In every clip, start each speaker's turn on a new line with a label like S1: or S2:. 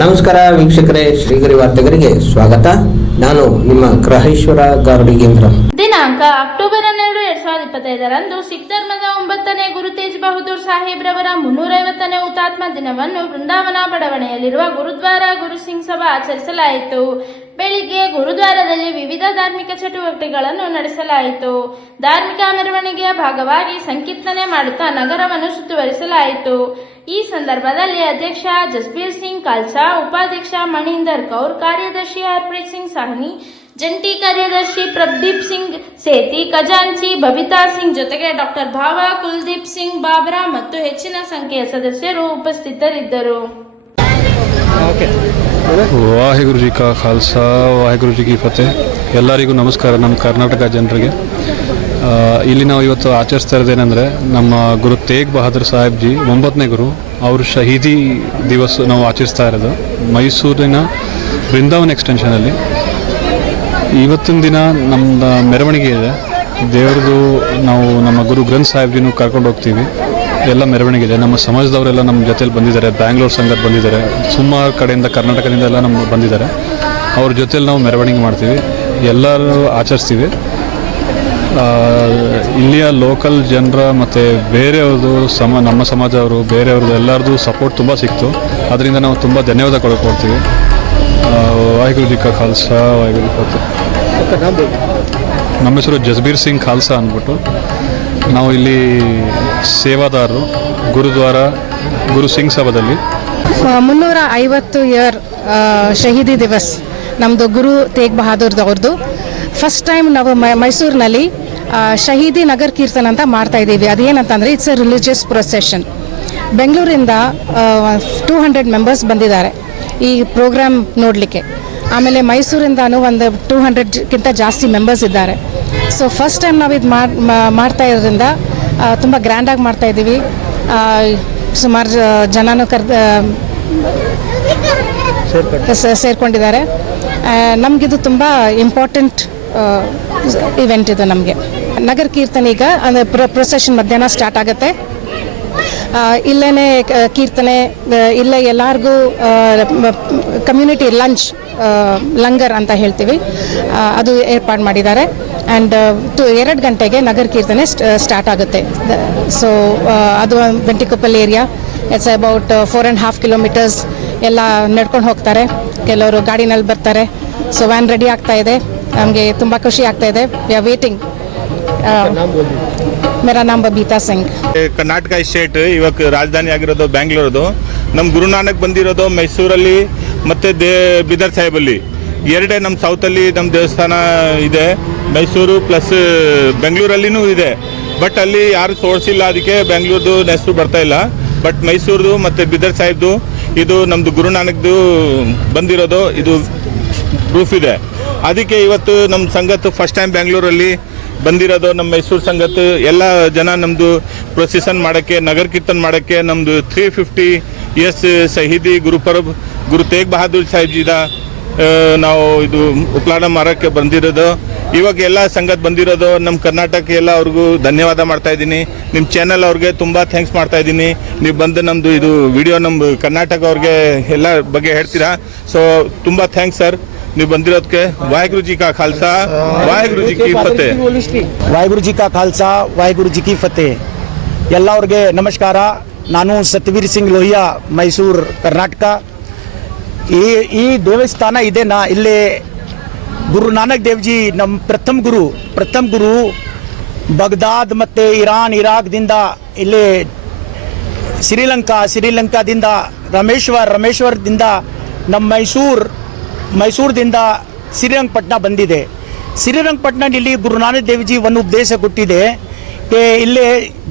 S1: ನಮಸ್ಕಾರ ವೀಕ್ಷಕರೇ, ಶ್ರೀಗರಿ ವಾರ್ತೆಗರಿಗೆ ಸ್ವಾಗತ. ನಾನು ನಿಮ್ಮ ಗ್ರಹೇಶ್ವರ ಗಾರುಡಿಗೇಂದ್ರ
S2: ದಿನಾಂಕ ಅಕ್ಟೋಬರ್ ಹನ್ನೆರಡು, ಎರಡ್ ಸಾವಿರದ ಇಪ್ಪತ್ತೈದರಂದು ಸಿಖ್ ಧರ್ಮದ ಒಂಬತ್ತನೇ ಗುರು ತೇಜ್ ಬಹದ್ದೂರ್ ಸಾಹೇಬ್ರವರ ಮುನ್ನೂರೈವತ್ತನೇ ಹುತಾತ್ಮ ದಿನವನ್ನು ಬೃಂದಾವನ ಬಡಾವಣೆಯಲ್ಲಿರುವ ಗುರುದ್ವಾರ ಗುರು ಸಿಂಗ್ ಸಭಾ ಆಚರಿಸಲಾಯಿತು. ಬೆಳಿಗ್ಗೆ ಗುರುದ್ವಾರದಲ್ಲಿ ವಿವಿಧ ಧಾರ್ಮಿಕ ಚಟುವಟಿಕೆಗಳನ್ನು ನಡೆಸಲಾಯಿತು. ಧಾರ್ಮಿಕ ಮೆರವಣಿಗೆಯ ಭಾಗವಾಗಿ ಸಂಕೀರ್ತನೆ ಮಾಡುತ್ತಾ ನಗರವನ್ನು ಸುತ್ತುವರಿಸಲಾಯಿತು. ಈ ಸಂದರ್ಭದಲ್ಲಿ ಅಧ್ಯಕ್ಷ ಜಸ್ಬೀರ್ ಸಿಂಗ್ ಖಾಲ್ಸಾ, ಉಪಾಧ್ಯಕ್ಷ ಮಣೀಂದರ್ ಕೌರ್, ಕಾರ್ಯದರ್ಶಿ ಹರ್ಪ್ರೀತ್ ಸಿಂಗ್ ಸಾಹ್ನಿ, ಜಂಟಿ ಕಾರ್ಯದರ್ಶಿ ಪ್ರದೀಪ್ ಸಿಂಗ್ ಸೇತಿ, ಖಜಾಂಚಿ ಬಬಿತಾ ಸಿಂಗ್ ಜೊತೆಗೆ ಡಾಕ್ಟರ್ ಭಾವ ಕುಲ್ದೀಪ್ ಸಿಂಗ್ ಬಾಬ್ರಾ ಮತ್ತು ಹೆಚ್ಚಿನ ಸಂಖ್ಯೆಯ ಸದಸ್ಯರು ಉಪಸ್ಥಿತರಿದ್ದರು.
S3: ವಾಹಿಗುರು ಜಿ ಕಾ ಖಾಲ್ಸಾ, ವಾಹಿಗುರು ಜಿ ಕಿ ಫತೆ ಎಲ್ಲರಿಗೂ ನಮಸ್ಕಾರ. ನಮ್ಮ ಕರ್ನಾಟಕ ಜನರಿಗೆ. ಇಲ್ಲಿ ನಾವು ಇವತ್ತು ಆಚರಿಸ್ತಾ ಇರೋದೇನೆಂದರೆ ನಮ್ಮ ಗುರು ತೇಗ್ ಬಹದ್ದೂರ್ ಸಾಹೇಬ್ ಜಿ ಒಂಬತ್ತನೇ ಗುರು, ಅವರು ಶಹೀದಿ ದಿವಸ ನಾವು ಆಚರಿಸ್ತಾ ಇರೋದು ಮೈಸೂರಿನ ಬೃಂದಾವನ್ ಎಕ್ಸ್ಟೆನ್ಷನಲ್ಲಿ ಇವತ್ತಿನ ದಿನ ನಮ್ಮ ಮೆರವಣಿಗೆ ಇದೆ. ದೇವ್ರದ್ದು ನಾವು ನಮ್ಮ ಗುರು ಗ್ರಂಥ್ ಸಾಹೇಬ್ಜಿನೂ ಕರ್ಕೊಂಡು ಹೋಗ್ತೀವಿ. ಎಲ್ಲ ಮೆರವಣಿಗೆ ಇದೆ. ನಮ್ಮ ಸಮಾಜದವರೆಲ್ಲ ನಮ್ಮ ಜೊತೆಲಿ ಬಂದಿದ್ದಾರೆ. ಬ್ಯಾಂಗ್ಳೂರ್ ಸಂಘದ ಬಂದಿದ್ದಾರೆ. ಸುಮಾರು ಕಡೆಯಿಂದ ಕರ್ನಾಟಕದಿಂದ ಎಲ್ಲ ನಮ್ಮ ಬಂದಿದ್ದಾರೆ. ಅವ್ರ ಜೊತೆಲಿ ನಾವು ಮೆರವಣಿಗೆ ಮಾಡ್ತೀವಿ. ಎಲ್ಲರೂ ಆಚರಿಸ್ತೀವಿ. ಇಲ್ಲಿಯ ಲೋಕಲ್ ಜನರ ಮತ್ತು ಬೇರೆಯವ್ರದ್ದು ಸಮ, ನಮ್ಮ ಸಮಾಜವರು ಬೇರೆಯವ್ರದ್ದು ಎಲ್ಲರದ್ದು ಸಪೋರ್ಟ್ ತುಂಬ ಸಿಕ್ತು. ಅದರಿಂದ ನಾವು ತುಂಬ ಧನ್ಯವಾದ ಕೊಡ್ಕೊಳ್ತೀವಿ. ವಾಹಿಗುರು ಜಿ ಕಾ ಖಾಲ್ಸಾ, ವಾಹಿಗುರು ನಮ್ಮ ಹೆಸರು ಜಸ್ಬೀರ್ ಸಿಂಗ್ ಖಾಲ್ಸಾ ಅಂದ್ಬಿಟ್ಟು, ನಾವು ಇಲ್ಲಿ ಸೇವಾದಾರರು, ಗುರುದ್ವಾರ, ಗುರು ಸಿಂಗ್ ಸಭಾದಲ್ಲಿ.
S4: ಮುನ್ನೂರ ಐವತ್ತು ಇಯರ್ ಶಹೀದಿ ದಿವಸ್. ನಮ್ಮದು ಗುರು ತೇಗ್ ಬಹದ್ದೂರ್ದು ಅವ್ರದ್ದು ಫಸ್ಟ್ ಟೈಮ್ ನಾವು ಮೈಸೂರಿನಲ್ಲಿ ಶಹೀದಿ ನಗರ್ ಕೀರ್ತನ ಅಂತ ಮಾಡ್ತಾ ಇದ್ದೀವಿ. ಅದೇನಂತಂದ್ರೆ ಇಟ್ಸ್ ಎ ರಿಲಿಜಿಯಸ್ ಪ್ರೊಸೆಷನ್ ಬೆಂಗಳೂರಿಂದ ಟೂ ಹಂಡ್ರೆಡ್ ಮೆಂಬರ್ಸ್ ಬಂದಿದ್ದಾರೆ ಈ ಪ್ರೋಗ್ರಾಮ್ ನೋಡಲಿಕ್ಕೆ. ಆಮೇಲೆ ಮೈಸೂರಿಂದನೂ ಒಂದು ಟೂ ಹಂಡ್ರೆಡ್ಗಿಂತ ಜಾಸ್ತಿ ಮೆಂಬರ್ಸ್ ಇದ್ದಾರೆ. ಸೊ ಫಸ್ಟ್ ಟೈಮ್ ನಾವು ಇದು ಮಾಡ್ತಾ ಇರೋದ್ರಿಂದ ತುಂಬ ಗ್ರ್ಯಾಂಡಾಗಿ ಮಾಡ್ತಾ ಇದ್ದೀವಿ. ಸುಮಾರು ಜನನೂ ಕರ್ದ ಸೇರ್ಕೊಂಡಿದ್ದಾರೆ. ನಮಗಿದು ತುಂಬ ಇಂಪಾರ್ಟೆಂಟ್ ಇವೆಂಟ್ ಇದು ನಮಗೆ. ನಗರ ಕೀರ್ತನೆ ಈಗ, ಅಂದರೆ ಪ್ರೊಸೆಷನ್ ಮಧ್ಯಾಹ್ನ ಸ್ಟಾರ್ಟ್ ಆಗುತ್ತೆ. ಇಲ್ಲೇ ಕೀರ್ತನೆ ಇಲ್ಲೇ ಎಲ್ಲರಿಗೂ ಕಮ್ಯುನಿಟಿ ಲಂಚ್ ಲಂಗರ್ ಅಂತ ಹೇಳ್ತೀವಿ. ಅದು ಏರ್ಪಾಡು ಮಾಡಿದ್ದಾರೆ. ಆ್ಯಂಡ್ ಟು, ಎರಡು ಗಂಟೆಗೆ ನಗರ ಕೀರ್ತನೆ ಸ್ಟಾರ್ಟ್ ಆಗುತ್ತೆ. ಸೊ ಅದು Vontikoppal area it's about four and half kilometres ಎಲ್ಲ ನಡ್ಕೊಂಡು ಹೋಗ್ತಾರೆ. ಕೆಲವರು ಗಾಡಿನಲ್ಲಿ ಬರ್ತಾರೆ. ಸೊ ವ್ಯಾನ್ ರೆಡಿ ಆಗ್ತಾ ಇದೆ. ನಮಗೆ ತುಂಬ ಖುಷಿ ಆಗ್ತಾ ಇದೆ. ವಿ ಆರ್ ವೇಟಿಂಗ್ ಮೇರಾ ನಾಮ್ ಬಬೀತಾ ಸಿಂಗ್.
S5: ಕರ್ನಾಟಕ ಸ್ಟೇಟ್ ಇವಾಗ ರಾಜಧಾನಿ ಆಗಿರೋದು ಬ್ಯಾಂಗ್ಳೂರದು. ನಮ್ಮ ಗುರುನಾನಕ್ ಬಂದಿರೋದು ಮೈಸೂರಲ್ಲಿ ಮತ್ತು ದೇ ಬಿದರ್ ಸಾಹೇಬಲ್ಲಿ. ಎರಡೇ ನಮ್ಮ ಸೌತಲ್ಲಿ ನಮ್ಮ ದೇವಸ್ಥಾನ ಇದೆ. ಮೈಸೂರು ಪ್ಲಸ್ ಬೆಂಗಳೂರಲ್ಲಿನೂ ಇದೆ. ಬಟ್ ಅಲ್ಲಿ ಯಾರು ತೋರಿಸಿಲ್ಲ ಅದಕ್ಕೆ ಬೆಂಗಳೂರದು ಹೆಸರು ಬರ್ತಾ ಇಲ್ಲ. ಬಟ್ ಮೈಸೂರದು ಮತ್ತು ಬಿದರ್ ಸಾಹೇಬ್ದು ಇದು ನಮ್ಮದು ಗುರುನಾನಕ್ದು ಬಂದಿರೋದು ಇದು ಪ್ರೂಫ್ ಇದೆ. ಅದಕ್ಕೆ ಇವತ್ತು ನಮ್ಮ ಸಂಗತ್ತು ಫಸ್ಟ್ ಟೈಮ್ ಬೆಂಗಳೂರಲ್ಲಿ ಬಂದಿರೋದು ನಮ್ಮ ಮೈಸೂರು ಸಂಗತ್ತು. ಎಲ್ಲ ಜನ ನಮ್ಮದು ಪ್ರೊಸೆಷನ್ ಮಾಡೋಕ್ಕೆ, ನಗರ ಕೀರ್ತನ್ ಮಾಡೋಕ್ಕೆ ನಮ್ಮದು three fifty S Shaheedi Gurpurab, Guru Tegh Bahadur ಸಾಹೇಬ್ಜಿದ ನಾವು ಇದು ಉಪ್ಲಾಡ ಮಾರಕ್ಕೆ ಬಂದಿರೋದು. ಇವಾಗ ಎಲ್ಲ ಸಂಗತ್ ಬಂದಿರೋದು. ನಮ್ಮ ಕರ್ನಾಟಕ ಎಲ್ಲ ಅವ್ರಿಗೂ ಧನ್ಯವಾದ ಮಾಡ್ತಾ ಇದ್ದೀನಿ. ನಿಮ್ಮ ಚಾನಲ್ ಅವ್ರಿಗೆ ತುಂಬ ಥ್ಯಾಂಕ್ಸ್ ಮಾಡ್ತಾ ಇದ್ದೀನಿ. ನೀವು ಬಂದು ನಮ್ಮದು ಇದು ವಿಡಿಯೋ ನಮ್ಮ ಕರ್ನಾಟಕ ಅವ್ರಿಗೆ ಎಲ್ಲ ಬಗ್ಗೆ ಹೇಳ್ತೀರಾ. ಸೊ ತುಂಬ ಥ್ಯಾಂಕ್ಸ್ ಸರ್ ನೀವು ಬಂದಿರೋದಕ್ಕೆ ವಾಹಿಗುರು ಜಿ ಕಾ ಖಾಲ್ಸಾ ವಾಹಿಗುರು ಕಿ ಫತೆ.
S6: ವಾಹಿಗುರು ಕಾ ಖಾಲ್ಸಾ ವಾಹಿಗುರು ಕಿ ಫತೆ. ಎಲ್ಲ ಅವ್ರಿಗೆ ನಮಸ್ಕಾರ. ನಾನು ಸತ್ವೀರ್ ಸಿಂಗ್ ಲೋಹಿಯಾ, ಮೈಸೂರು, ಕರ್ನಾಟಕ. ಈ ಈ ದೇವಸ್ಥಾನ ಇದೆನಾ ಇಲ್ಲಿ ಗುರು ನಾನಕ್ ದೇವ್ಜಿ ನಮ್ಮ ಪ್ರಥಮ ಗುರು. ಪ್ರಥಮ ಗುರು ಬಗ್ದಾದ್ ಮತ್ತು ಇರಾನ್, ಇರಾಕ್ದಿಂದ ಇಲ್ಲಿ ಶ್ರೀಲಂಕಾ, ಶ್ರೀಲಂಕಾದಿಂದ ರಮೇಶ್ವರ್, ರಮೇಶ್ವರದಿಂದ ನಮ್ಮ ಮೈಸೂರು ಮೈಸೂರದಿಂದ ಶ್ರೀರಂಗಪಟ್ಟಣ ಬಂದಿದೆ. ಸಿರಿರಂಗಪಟ್ಟಣ ಇಲ್ಲಿ ಗುರುನಾನಕ್ ದೇವಿಜಿ ಒಂದು ಉಪದೇಶ ಕೊಟ್ಟಿದೆ. ಇಲ್ಲಿ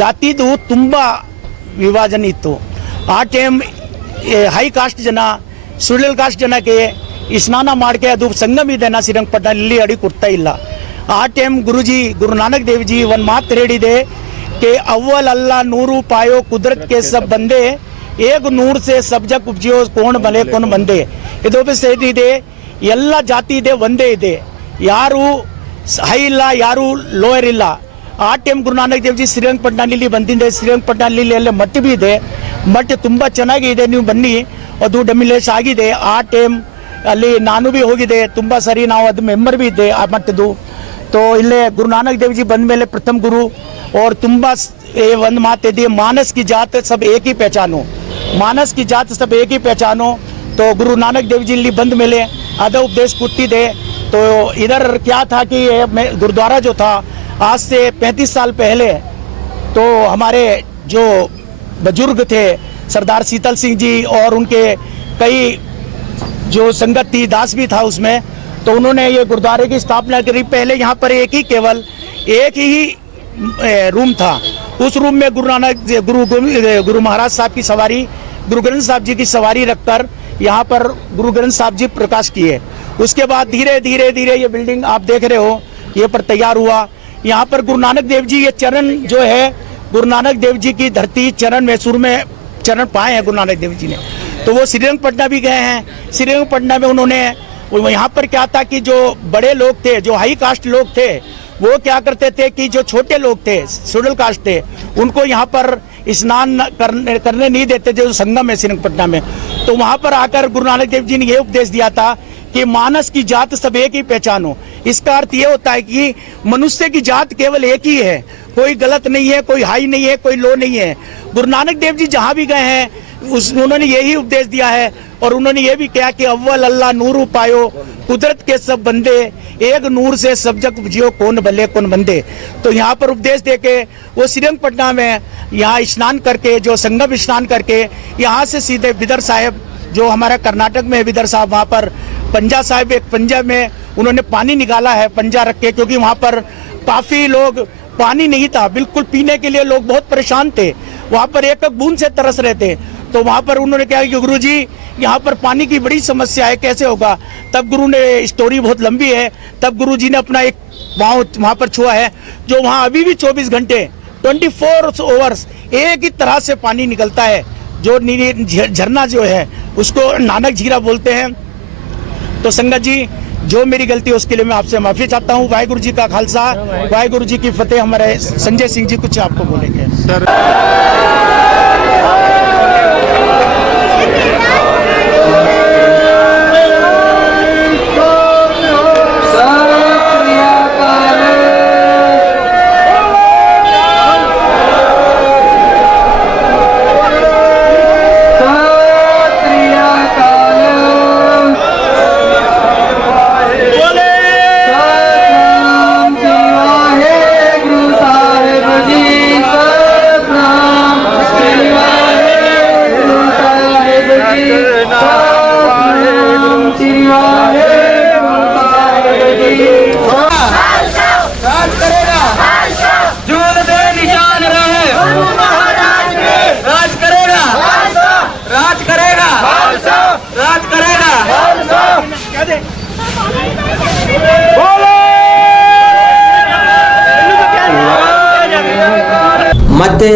S6: ಜಾತಿದು ತುಂಬ ವಿಭಜನೆ ಇತ್ತು. ಆ ಟೈಮ್ ಹೈ ಕಾಸ್ಟ್ ಜನ ಸುಳ್ಳಲ್ ಕಾಸ್ಟ್ ಜನಕ್ಕೆ ಈ ಸ್ನಾನ ಮಾಡಿಕೆ ಅದು ಸಂಗಮ ಇದೆ ನಾ ಶ್ರೀರಂಗಪಟ್ಟಣ ಇಲ್ಲಿ ಅಡಿ ಕೊಡ್ತಾ ಇಲ್ಲ. ಆ ಟೈಮ್ ಗುರುಜಿ ಗುರುನಾನಕ್ ದೇವಿಜಿ ಒಂದು ಮಾತು ಹೇಳಿದೆ ಕೆ ಅವ್ವಲ್ ಅಲ್ಲ ನೂರು ಪಾಯೋ ಕುದರತ್ ಕೆ ಸಬ್ ಬಂದೆ, ಏಗ್ ನೂರು ಸೆ ಸಬ್ಜಕ್ ಉಪಜಿಯೋ ಕೋಣ ಬಲೆ ಕೋಣ ಬಂದೆ. ಇದು ಇದೆ, ಎಲ್ಲ ಜಾತಿ ಇದೆ, ಒಂದೇ ಇದೆ. ಯಾರು ಹೈ ಇಲ್ಲ, ಯಾರು ಲೋಯರ್ ಇಲ್ಲ. ಆ ಟೈಮ್ ಗುರುನಾನಕ್ ದೇವ್ಜಿ ಶ್ರೀರಂಗಪಟ್ಟಣಲ್ಲಿ ಬಂದಿದೆ. ಶ್ರೀರಂಗಪಟ್ಟಣಲ್ಲಿ ಎಲ್ಲ ಮಟ್ಟಿ ಬಿ ಇದೆ. ಮಟ್ಟ ತುಂಬ ಚೆನ್ನಾಗಿ ಇದೆ ನೀವು ಬನ್ನಿ. ಅದು ಡಮಿಲೇಸ್ ಆಗಿದೆ. ಆ ಟೈಮ್ ಅಲ್ಲಿ ನಾನು ಬಿ ಹೋಗಿದೆ. ತುಂಬ ಸರಿ ನಾವು ಅದು ಮೆಂಬರ್ ಬಿ ಇದೆ ಆ ಮಟ್ಟದ್ದು. ತೊ, ಇಲ್ಲೇ ಗುರುನಾನಕ್ ದೇವಜಿ ಬಂದ ಮೇಲೆ ಪ್ರಥಮ ಗುರು. ಅವ್ರು ತುಂಬ ಒಂದು ಮಾತಿದೆ. ಮಾನಸ್ ಕಿ ಜಾತ್ ಸಬ್ ಏಕಿ ಪಹಚಾನು ಮಾನಸ್ ಕಿ ಜಾತ್ ಸಬ್ ಏಕಿ ಪಹಚಾನು तो गुरु नानक देव जी लिए बंद मिले, आधा उपदेश कुटी दे। तो इधर क्या था कि गुरुद्वारा जो था, आज से 35 साल पहले तो हमारे जो बुज़ुर्ग थे, सरदार शीतल सिंह जी और उनके कई जो संगत थी दास भी था उसमें तो उन्होंने ये गुरुद्वारे की स्थापना करी। पहले यहाँ पर एक ही केवल, एक ही रूम था। उस रूम में गुरु नानक, गुरु गुरु महाराज साहब की सवारी, गुरु ग्रंथ साहब जी की सवारी रखकर यहाँ पर गुरु ग्रंथ साहब जी प्रकाश किए। उसके बाद धीरे धीरे धीरे ये बिल्डिंग आप देख रहे हो, ये पर तैयार हुआ। यहाँ पर गुरु नानक देव जी ये चरण जो है, गुरु नानक देव जी की धरती चरण मैसूर में चरण पाए हैं गुरु नानक देव जी ने। तो वो श्रीरंगपटना भी गए हैं। श्रीरंगपटना में उन्होंने यहाँ पर क्या था कि जो बड़े लोग थे, जो हाई कास्ट लोग थे, वो क्या करते थे कि जो छोटे लोग थे शेड्यूल कास्ट थे, उनको यहाँ पर स्नान करने करने नहीं देते थे जो संगम है श्रीरंगपटना में। तो वहाँ पर आकर गुरु नानक देव जी ने यह उपदेश दिया था कि मानस की जात सब एक ही पहचान हो। इसका अर्थ ये होता है कि मनुष्य की जात केवल एक ही है। कोई गलत नहीं है, कोई हाई नहीं है, कोई लो नहीं है। गुरु नानक देव जी जहाँ भी गए हैं उस, उन्होंने यही उपदेश दिया है और उन्होंने ये भी कहा कि अव्वल अल्लाह नूर पायो कुदरत के सब बंदे, एक नूर से सब जग जियो कौन भले, कौन बंदे तो यहाँ पर उपदेश दे के वो श्रीरंगपटना में यहाँ स्नान करके, जो संगम स्नान करके, यहाँ से सीधे बिदर साहेब, जो हमारा कर्नाटक में है बिदर साहब, वहाँ पर पंजा साहिब, एक पंजा में उन्होंने पानी निकाला है, पंजा रख के, क्योंकि वहाँ पर काफ़ी लोग पानी नहीं था, बिल्कुल पीने के लिए लोग बहुत परेशान थे। वहाँ पर एक एक बूंद से तरस रहे थे। तो वहाँ पर उन्होंने कहा कि गुरु जी, यहाँ पर पानी की बड़ी समस्या है, कैसे होगा? तब गुरु ने स्टोरी बहुत लंबी है, तब गुरु जी ने अपना एक पाँव वहाँ पर छुआ है, जो वहाँ अभी भी 24 घंटे 24 फोर ओवर्स एक ही तरह से पानी निकलता है। जो झरना जो है, उसको नानक झीरा बोलते हैं। तो संगत जी, जो मेरी गलती है, उसके लिए मैं आपसे माफ़ी चाहता हूँ। वाहिगुरु जी का खालसा, वाहिगुरु जी की फतेह। हमारे संजय सिंह जी कुछ आपको बोलेंगे?
S7: राज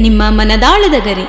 S8: ನಿಮ್ಮ ಮನದಾಳದ ಗರಿ.